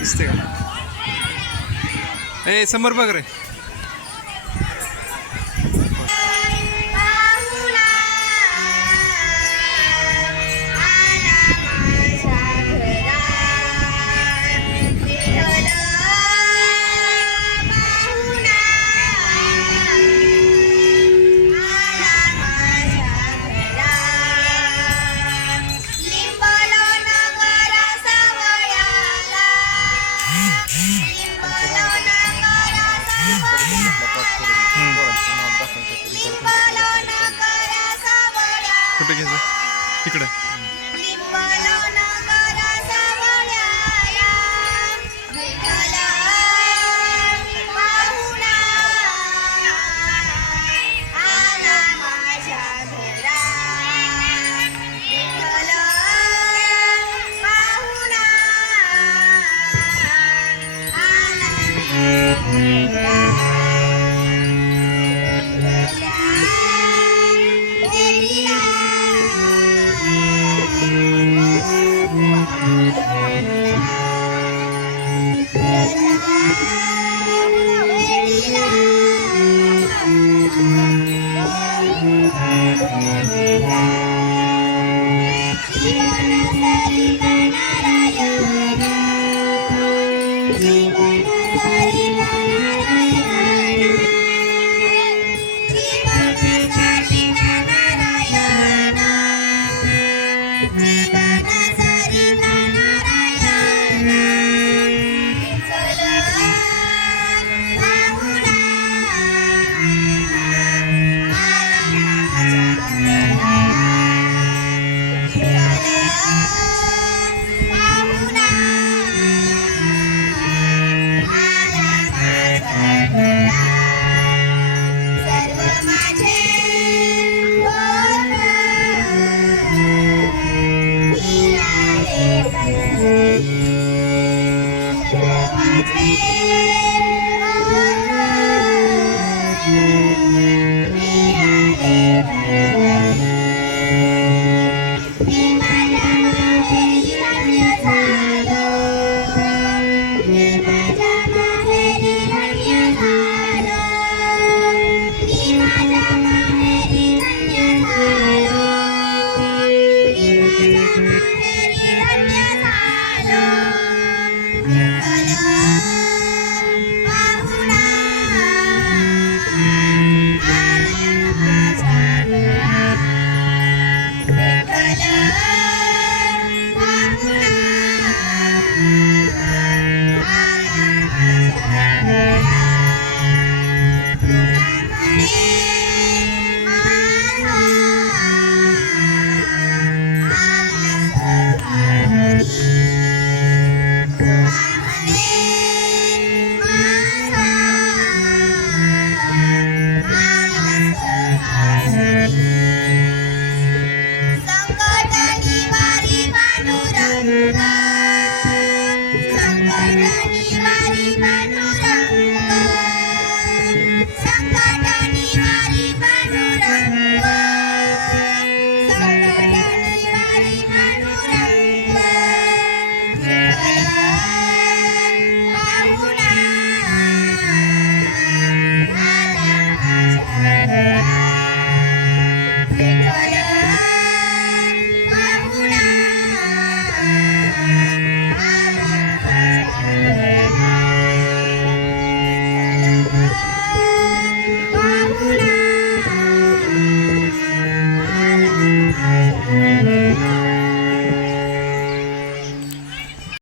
दिसते का? ए समोर बघ रे. आपण कुठे घ्यायचं तिकडे Let's be